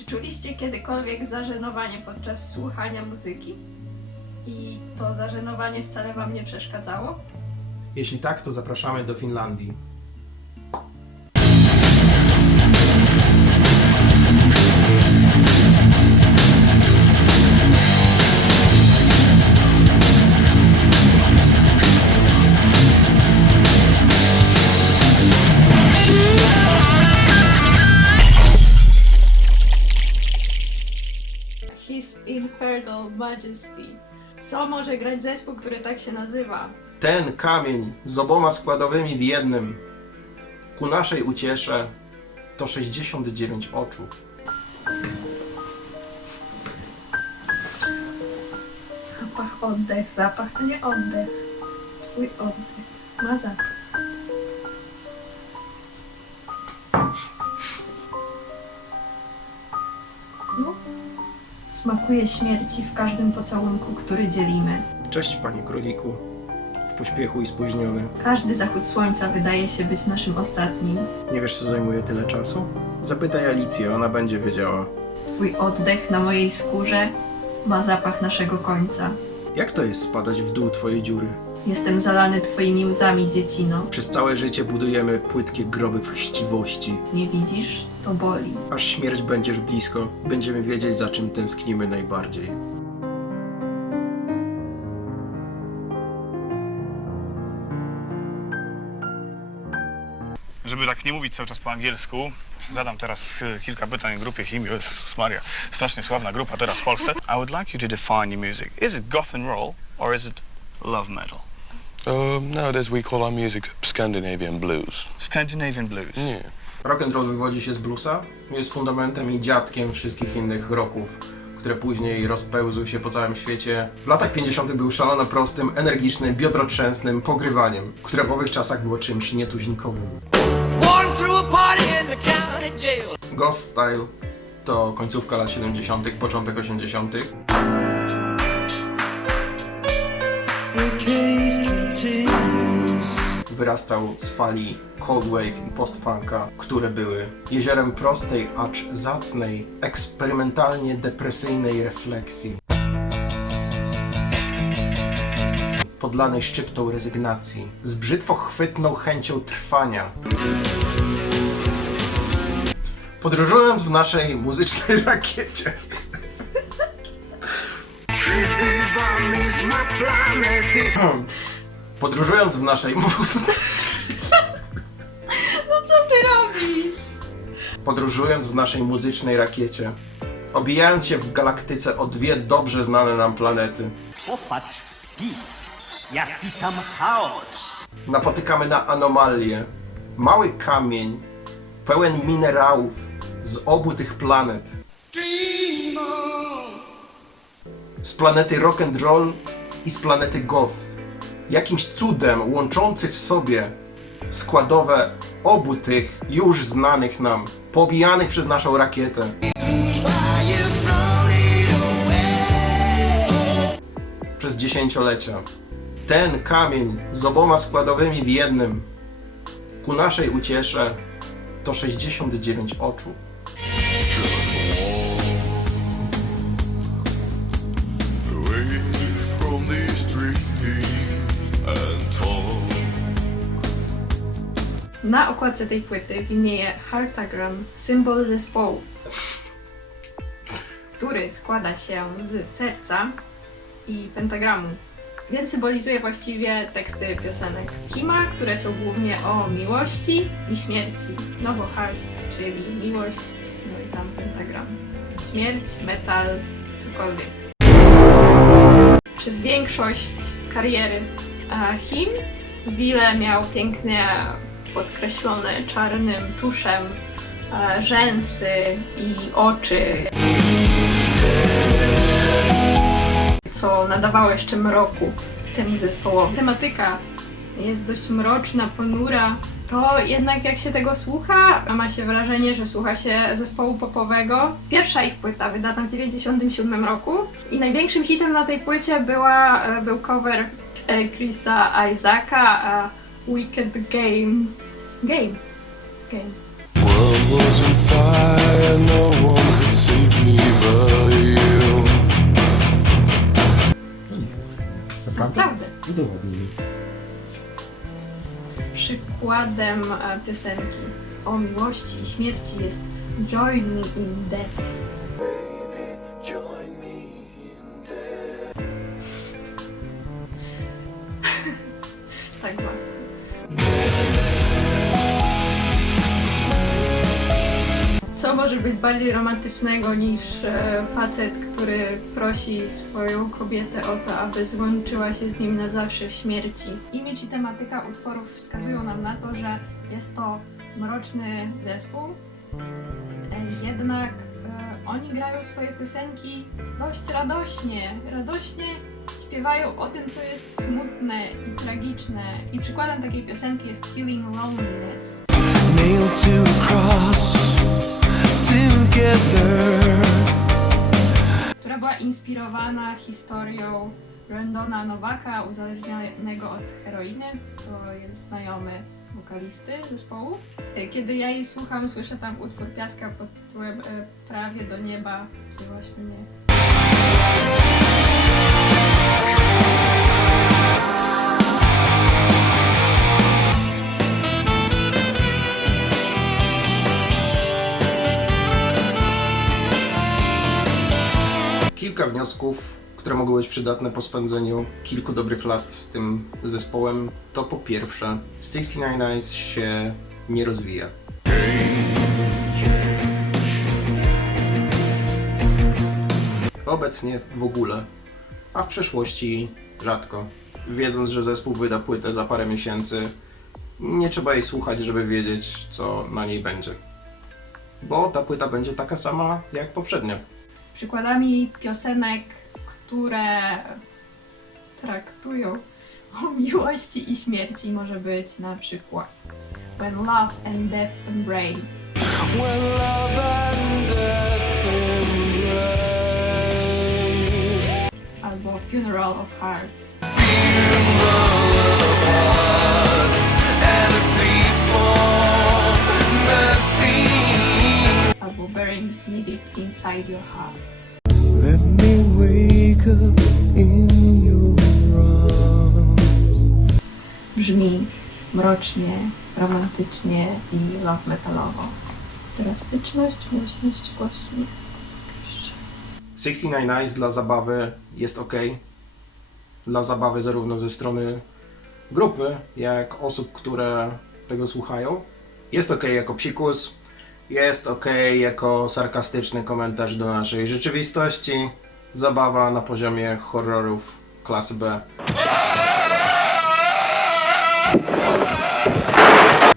Czy czuliście kiedykolwiek zażenowanie podczas słuchania muzyki? I to zażenowanie wcale wam nie przeszkadzało? Jeśli tak, to zapraszamy do Finlandii. His Infernal Majesty. Co może grać zespół, który tak się nazywa? Ten kamień z oboma składowymi w jednym, ku naszej uciesze, to 69 oczu. Zapach, oddech. Zapach to nie oddech. Twój oddech ma zapach. No. Smakuje śmierci w każdym pocałunku, który dzielimy. Cześć, panie króliku. W pośpiechu i spóźniony. Każdy zachód słońca wydaje się być naszym ostatnim. Nie wiesz, co zajmuje tyle czasu? Zapytaj Alicję, ona będzie wiedziała. Twój oddech na mojej skórze ma zapach naszego końca. Jak to jest spadać w dół twojej dziury? Jestem zalany twoimi łzami, dziecino. Przez całe życie budujemy płytkie groby w chciwości. Nie widzisz? To boli. Aż śmierć będziesz blisko, będziemy wiedzieć, za czym tęsknimy najbardziej. Żeby tak nie mówić cały czas po angielsku, zadam teraz kilka pytań grupie Him. Jezus Maria, strasznie sławna grupa teraz w Polsce. I would like you to define your music. Is it goth and roll or is it love metal? Nowadays we call our music Scandinavian blues. Scandinavian blues. Yeah. Rock and roll wywodzi się z bluesa, jest fundamentem i dziadkiem wszystkich innych rocków, które później rozpełzły się po całym świecie. W latach 50. był szalono prostym, energicznym, biodrotrzęsnym pogrywaniem, które w owych czasach było czymś nietuzinkowym. Goth style to końcówka lat 70., początek 80. Wyrastał z fali cold wave i post-punka, które były jeziorem prostej, acz zacnej, eksperymentalnie depresyjnej refleksji. Podlanej szczyptą rezygnacji, z brzytwochwytną chęcią trwania. Podróżując w naszej muzycznej rakiecie. Podróżując w naszej... No co ty robisz? Podróżując w naszej muzycznej rakiecie, obijając się w galaktyce o dwie dobrze znane nam planety, Popatrz, jaki tam chaos! napotykamy na anomalię. Mały kamień, pełen minerałów z obu tych planet. Z planety rock and roll i z planety goth. Jakimś cudem łączący w sobie składowe obu tych już znanych nam, pobijanych przez naszą rakietę. Przez dziesięciolecia. Ten kamień z oboma składowymi w jednym, ku naszej uciesze, to 69 oczu. Na okładce tej płyty widnieje Heartagram, symbol zespołu, który składa się z serca i pentagramu, więc symbolizuje właściwie teksty piosenek Hima, które są głównie o miłości i śmierci. No bo heart, czyli miłość, no i tam pentagram. Śmierć, metal, cokolwiek. Przez większość kariery Him Wille miał pięknie podkreślone czarnym tuszem rzęsy i oczy, co nadawało jeszcze mroku temu zespołowi. Tematyka jest dość mroczna, ponura. To jednak jak się tego słucha, ma się wrażenie, że słucha się zespołu popowego. Pierwsza ich płyta wydana w 1997 roku i największym hitem na tej płycie był cover Chrisa Isaaca, Wicked Game. World was on fire, no one could see. udowodnij. Przykładem piosenki o miłości i śmierci jest Join Me in Death. Tak właśnie. Co może być bardziej romantycznego niż facet, który prosi swoją kobietę o to, aby złączyła się z nim na zawsze w śmierci? Imidż i tematyka utworów wskazują nam na to, że jest to mroczny zespół, jednak oni grają swoje piosenki dość radośnie śpiewają o tym, co jest smutne i tragiczne. I przykładem takiej piosenki jest Killing Loneliness. Nailed to a cross together. Która była inspirowana historią Brandona Nowaka, uzależnionego od heroiny. To jest znajomy wokalisty zespołu. Kiedy ja jej słucham, słyszę tam utwór Piaska pod tytułem Prawie do nieba wzięłaś mnie. Kilka wniosków, które mogą być przydatne po spędzeniu kilku dobrych lat z tym zespołem, to po pierwsze 69 Eyes się nie rozwija. Obecnie w ogóle, a w przeszłości rzadko. Wiedząc, że zespół wyda płytę za parę miesięcy, nie trzeba jej słuchać, żeby wiedzieć, co na niej będzie. Bo ta płyta będzie taka sama jak poprzednia. Przykładami piosenek, które traktują o miłości i śmierci może być na przykład When Love and Death Embrace. When love and death embrace. Albo Funeral of Hearts. Albo Bury Me Deep Inside Your Heart. Let me wake up in your arms. Brzmi mrocznie, romantycznie i love metalowo. Drastyczność, mocność głosu. 69 Eyes dla zabawy jest ok. Dla zabawy zarówno ze strony grupy, jak osób, które tego słuchają. Jest ok jako psikus, jest ok jako sarkastyczny komentarz do naszej rzeczywistości. Zabawa na poziomie horrorów klasy B.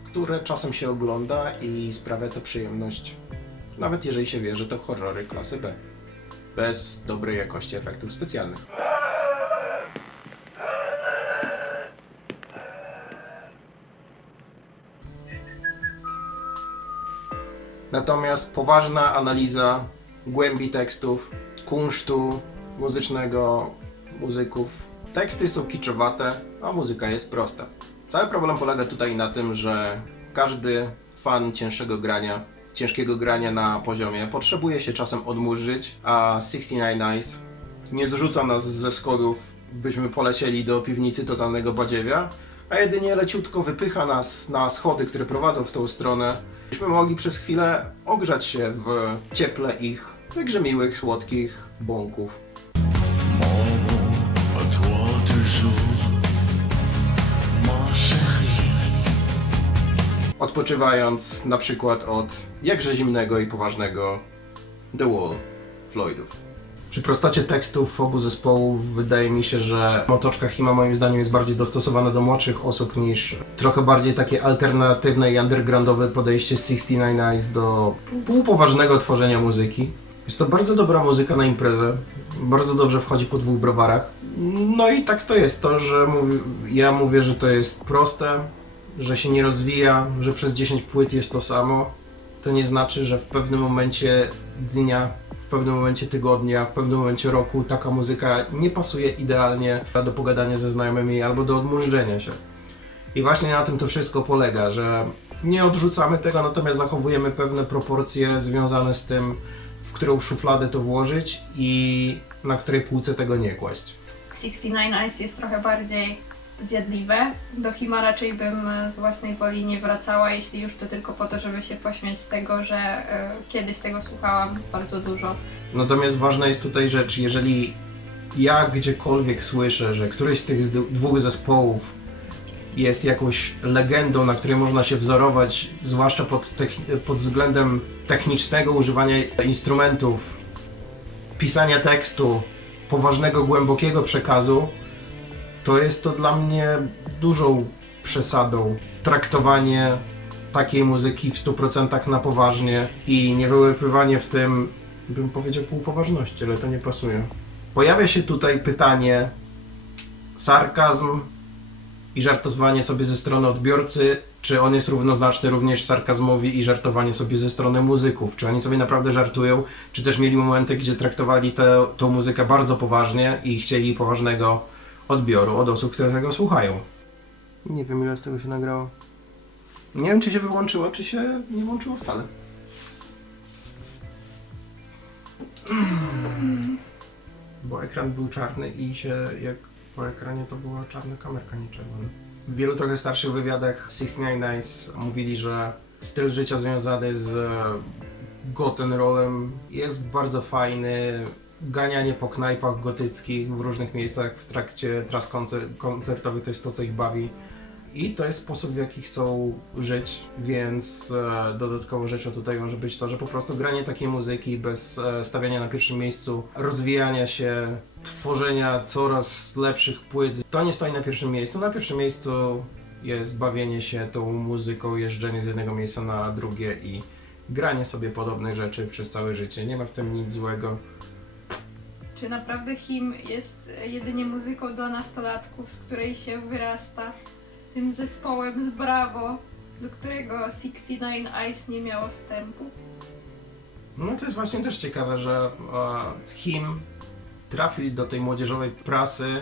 Które czasem się ogląda i sprawia to przyjemność, nawet jeżeli się wie, że to horrory klasy B. Bez dobrej jakości efektów specjalnych. Natomiast poważna analiza głębi tekstów, kunsztu muzycznego muzyków. Teksty są kiczowate, a muzyka jest prosta. Cały problem polega tutaj na tym, że każdy fan ciężkiego grania na poziomie potrzebuje się czasem odmurzyć, a 69 Eyes nie zrzuca nas ze schodów, byśmy polecieli do piwnicy totalnego badziewia, a jedynie leciutko wypycha nas na schody, które prowadzą w tą stronę, byśmy mogli przez chwilę ogrzać się w cieple ich jakże miłych, słodkich bąków. Odpoczywając na przykład od jakże zimnego i poważnego The Wall Floydów. Przy prostocie tekstów obu zespołów wydaje mi się, że otoczka Hima moim zdaniem jest bardziej dostosowana do młodszych osób niż trochę bardziej takie alternatywne i undergroundowe podejście 69 Eyes do półpoważnego tworzenia muzyki. Jest to bardzo dobra muzyka na imprezę, bardzo dobrze wchodzi po 2 browarach. No i tak to jest to, że ja mówię, że to jest proste, że się nie rozwija, że przez 10 płyt jest to samo. To nie znaczy, że w pewnym momencie dnia, w pewnym momencie tygodnia, w pewnym momencie roku taka muzyka nie pasuje idealnie do pogadania ze znajomymi albo do odmurzenia się. I właśnie na tym to wszystko polega, że nie odrzucamy tego, natomiast zachowujemy pewne proporcje związane z tym, w którą szufladę to włożyć i na której półce tego nie kłaść. 69 Eyes jest trochę bardziej zjadliwe. Do Hima raczej bym z własnej woli nie wracała, jeśli już to tylko po to, żeby się pośmiać z tego, że kiedyś tego słuchałam bardzo dużo. Natomiast ważna jest tutaj rzecz, jeżeli ja gdziekolwiek słyszę, że któryś z tych dwóch zespołów jest jakąś legendą, na której można się wzorować, zwłaszcza pod względem technicznego używania instrumentów, pisania tekstu, poważnego, głębokiego przekazu, to jest to dla mnie dużą przesadą. Traktowanie takiej muzyki w 100% na poważnie i nie wyłapywanie w tym, bym powiedział, półpoważności, ale to nie pasuje. Pojawia się tutaj pytanie, sarkazm i żartowanie sobie ze strony odbiorcy, czy on jest równoznaczny również sarkazmowi i żartowanie sobie ze strony muzyków? Czy oni sobie naprawdę żartują, czy też mieli momenty, gdzie traktowali tą muzykę bardzo poważnie i chcieli poważnego odbioru od osób, które tego słuchają? Nie wiem, ile z tego się nagrało. Nie wiem, czy się wyłączyło, czy się nie włączyło wcale. Bo ekran był czarny i jak po ekranie to była czarna kamerka, nie czerwona. W wielu trochę starszych wywiadach 69 Eyes mówili, że styl życia związany z gotenrollem jest bardzo fajny. Ganianie po knajpach gotyckich w różnych miejscach w trakcie tras koncertowych to jest to, co ich bawi. I to jest sposób, w jaki chcą żyć, więc dodatkową rzeczą tutaj może być to, że po prostu granie takiej muzyki bez stawiania na pierwszym miejscu, rozwijania się, tworzenia coraz lepszych płyt, to nie stoi na pierwszym miejscu. Na pierwszym miejscu jest bawienie się tą muzyką, jeżdżenie z jednego miejsca na drugie i granie sobie podobnych rzeczy przez całe życie. Nie ma w tym nic złego. Czy naprawdę Him jest jedynie muzyką dla nastolatków, z której się wyrasta? Tym zespołem z Bravo, do którego 69 Eyes nie miało wstępu? No to jest właśnie też ciekawe, że Him trafił do tej młodzieżowej prasy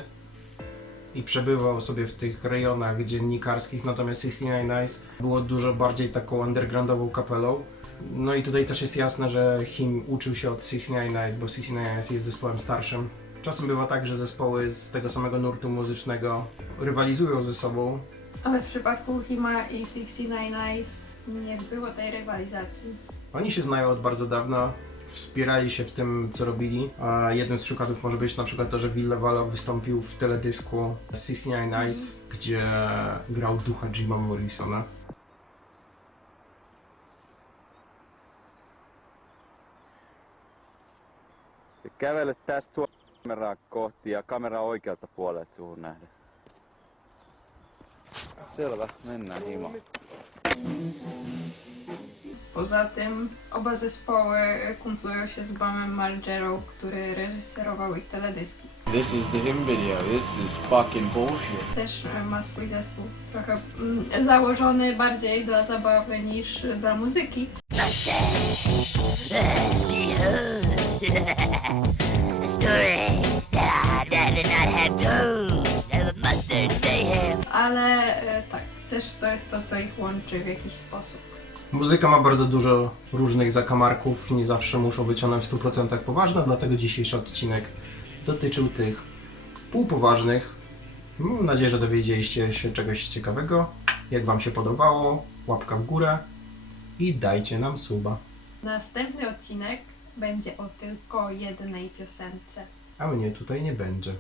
i przebywał sobie w tych rejonach dziennikarskich, natomiast 69 Eyes było dużo bardziej taką undergroundową kapelą. No i tutaj też jest jasne, że Him uczył się od 69 Eyes, bo 69 Eyes jest zespołem starszym. Czasem bywa tak, że zespoły z tego samego nurtu muzycznego rywalizują ze sobą. Ale w przypadku Hima i 69 Eyes nie było tej rywalizacji. Oni się znają od bardzo dawna, wspierali się w tym, co robili. A jednym z przykładów może być na przykład to, że Ville Valo wystąpił w teledysku 69 Eyes, gdzie grał ducha Jima Morrisona. Kävelet tästä kameraa kohti ja kamera oikealta puolelta suhun nähden. Selvä, mennään himaan. Poza tym oba zespoły kumplują się z Bamem Margerą, który reżyserował ich teledyski. This is the him video. This is fucking bullshit. Też ma swój zespół, trochę założony bardziej dla zabawy niż dla muzyki. Ale tak, też to jest to, co ich łączy w jakiś sposób. Muzyka ma bardzo dużo różnych zakamarków, nie zawsze muszą być one w 100% poważne, dlatego dzisiejszy odcinek dotyczył tych półpoważnych. Mam nadzieję, że dowiedzieliście się czegoś ciekawego. Jak Wam się podobało, łapka w górę i dajcie nam suba. Następny odcinek będzie o tylko jednej piosence. A mnie tutaj nie będzie.